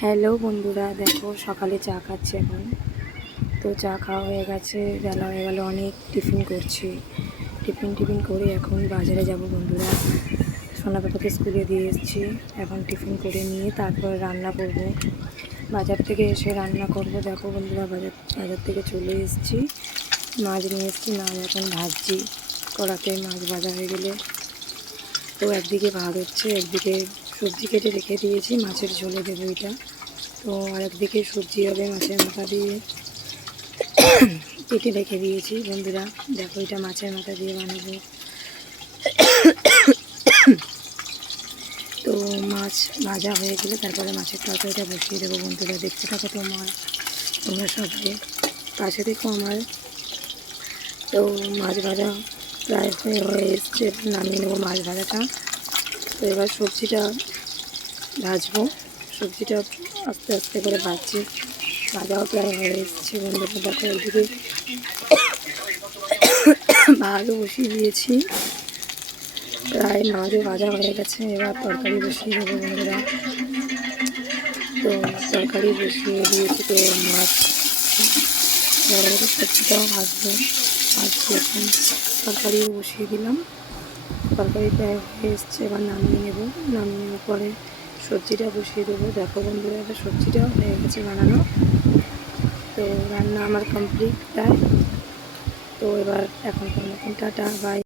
Hello বন্ধুরা, দেখো সকালে চা খাচ্ছি এখন। তো চা খাওয়া হয়ে গেছে, বেলা হয়ে গেল অনেক। টিফিন করছি, টিফিন করে এখন বাজারে যাব বন্ধুরা। সোনা পাপাকে স্কুলে দিয়ে এসেছি, এখন টিফিন করে নিয়ে তারপর রান্না করব। বাজার থেকে এসে রান্না করব। দেখো বন্ধুরা, বাজার থেকে চলে এসেছি, মাছ নিয়ে এসেছি, মাছ এখন ভাজছি। কড়াতে মাছ ভাজা হয়ে গেলে তো একদিকে ভাত হচ্ছে, একদিকে সবজি কেটে রেখে দিয়েছি, মাছের ঝোলে দেবো এটা। তো আরেকদিকে সবজি হবে, মাছের মাথা দিয়ে কেটে রেখে দিয়েছি বন্ধুরা। দেখো, এটা মাছের মাথা দিয়ে বানাবো। তো মাছ ভাজা হয়ে গেলে তারপরে মাছের তরকারিটা বসিয়ে দেবো বন্ধুরা। দেখতে থাকো তোমরা সবাই পাশে দেখো আমার। তো মাছ ভাজা প্রায় হয়ে এসছে, নামিয়ে নেবো মাছ ভাজাটা। তো এবার সবজিটা ভাজবো, সবজিটা আস্তে আস্তে করে ভাজছি। ভাজাও প্রায় হয়ে এসেছে বন্ধুরা। দেখো, এদিকে ভাতও বসিয়ে দিয়েছি, প্রায় মাছও ভাজা হয়ে গেছে। এবার তরকারি বসিয়ে দেবো বন্ধুরা। তো তরকারি বসিয়ে দিয়েছি, তো মাছ সবজিটাও ভাজবো। এখন তরকারিও বসিয়ে দিলাম, তরকারি প্রায় হয়ে এসছে। এবার নামিয়ে নেওয়ার পরে সবজিটা বসিয়ে দেবো। দেখো বন্ধুরা, এবার সবজিটাও হয়ে গেছে বানানো। তো রান্না আমার কমপ্লিট প্রায়। তো এবার এখন টাটা বাই।